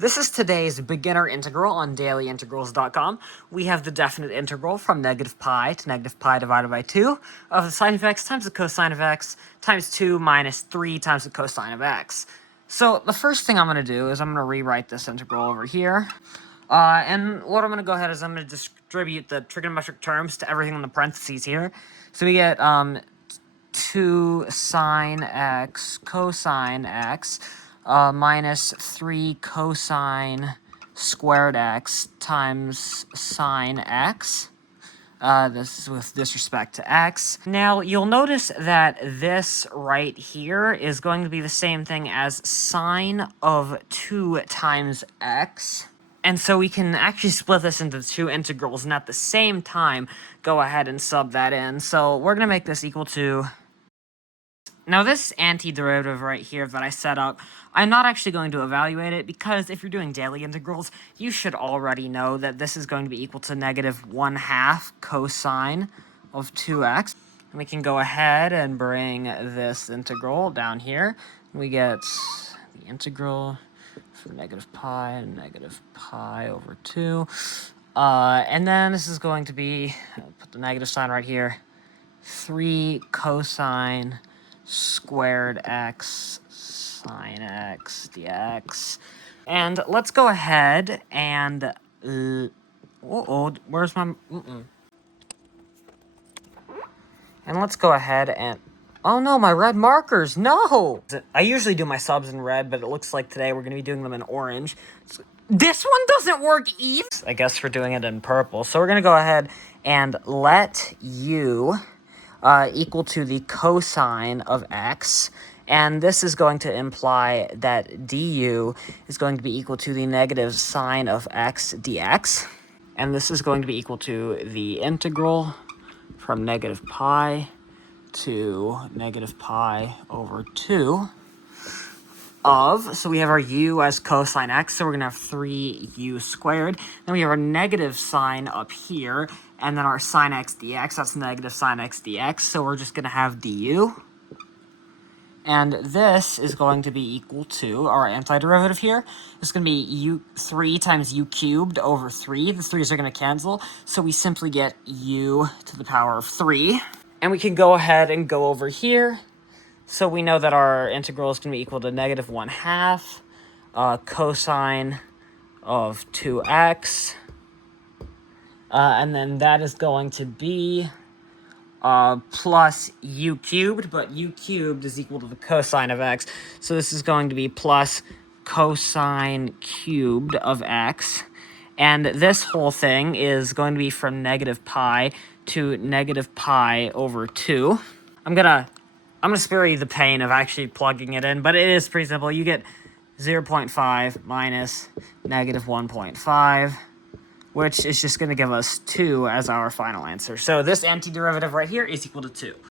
This is today's beginner integral on dailyintegrals.com. We have the definite integral from negative pi to negative pi divided by 2 of the sine of x times the cosine of x times 2 minus 3 times the cosine of x. So the first thing I'm going to do is I'm going to rewrite this integral over here. And what I'm going to go ahead is I'm going to distribute the trigonometric terms to everything in the parentheses here. So we get 2 sine x cosine x minus 3 cosine squared x times sine x. This is with disrespect to x. Now, you'll notice that this right here is going to be the same thing as sine of 2 times x. And so we can actually split this into two integrals and at the same time go ahead and sub that in. So we're going to make this equal to... Now this antiderivative right here that I set up, I'm not actually going to evaluate it because if you're doing daily integrals, you should already know that this is going to be equal to negative 1/2 cosine of 2x. And we can go ahead and bring this integral down here. We get the integral from negative pi to negative pi over 2. And then this is going to be, I'll put the negative sign right here, 3 cosine squared x sine x dx. And let's go ahead and where's my and let's go ahead and oh no, my red markers, no! I usually do my subs in red, but it looks like today we're going to be doing them in orange. This one doesn't work either! I guess we're doing it in purple. So we're going to go ahead and let u equal to the cosine of x, and this is going to imply that du is going to be equal to the negative sine of x dx, and this is going to be equal to the integral from negative pi to negative pi over 2 of, so we have our u as cosine x, so we're going to have 3u squared. Then we have our negative sign up here, and then our sine x dx, that's negative sine x dx, so we're just going to have du. And this is going to be equal to, our antiderivative here, is going to be 3 times u cubed over 3. The 3's are going to cancel, so we simply get u to the power of 3. And we can go ahead and go over here. So we know that our integral is going to be equal to negative 1/2 cosine of 2x. And then that is going to be plus u cubed, but u cubed is equal to the cosine of x. So this is going to be plus cosine cubed of x. And this whole thing is going to be from negative pi to negative pi over 2. I'm gonna spare you the pain of actually plugging it in, but it is pretty simple. You get 0.5 minus negative 1.5, which is just going to give us 2 as our final answer. So this antiderivative right here is equal to 2.